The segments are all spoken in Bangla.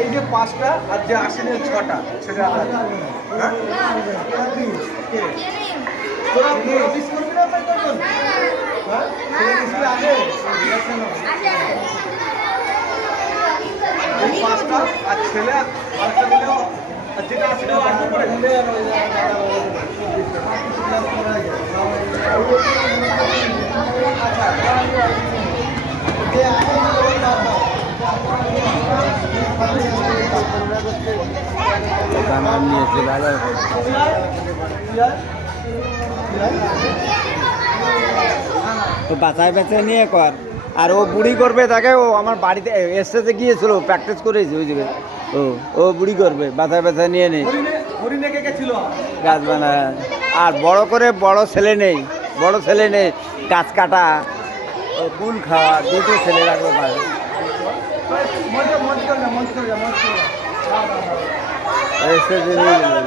এই যে 5টা আর যে আসেনের 6টা সেটা আলাদা। হ্যাঁ? তোরা মিস করবি না ভাই তখন? হ্যাঁ? ছেলে মিসলে আসে? এই 5টা আর ছেলে আরেকটা দিলেও আর যেটা আছে সেটাও আসতে পারে। নিয়েছে ভালো তো বাঁচায় বেঁচে নিয়ে কর। আর ও বুড়ি করবে তাকে, ও আমার বাড়িতে এসেতে গিয়েছিল, প্র্যাকটিস করেছে ওই জায়গায়। ও বুড়ি করবে, বাঁচায় বেঁচে নিয়ে নেই গাছ বানায়। আর বড় করে বড় ছেলে নেই, বড় ছেলে নেই, গাছ কাটা ও কুল খাওয়া, দুটো ছেলে রাখবে পারে। এসেছে নিয়ে নেবে।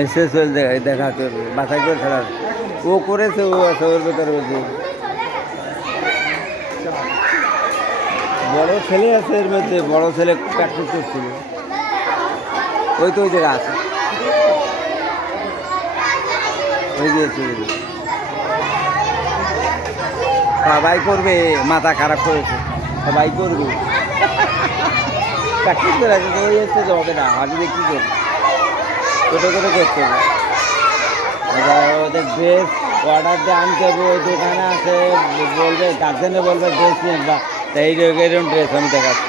এসে চল দেখা করবে, বাছাই করে খেলার ও করেছে, ও আছে ওর ভেতরে বলছে। বড় ছেলে আছে এর মধ্যে, বড় ছেলে প্র্যাকটিস করছিল, ওই তো ওই জায়গা আছে, ওই দিয়েছে। সবাই করবে, মাথা খারাপ করেছে, সবাই করবে প্র্যাকটিস করে আছে। ওই এসে তো হবে না, আমি দেখি করবো, ছোটো করে করতে হবে। ওদের ড্রেস অর্ডার দিয়ে আনতে হবে, ওই দোকানে আছে, বলবে গার্জেনে বলবে ড্রেস নিয়ে বা, এই এরকম ড্রেস আমি দেখাচ্ছি।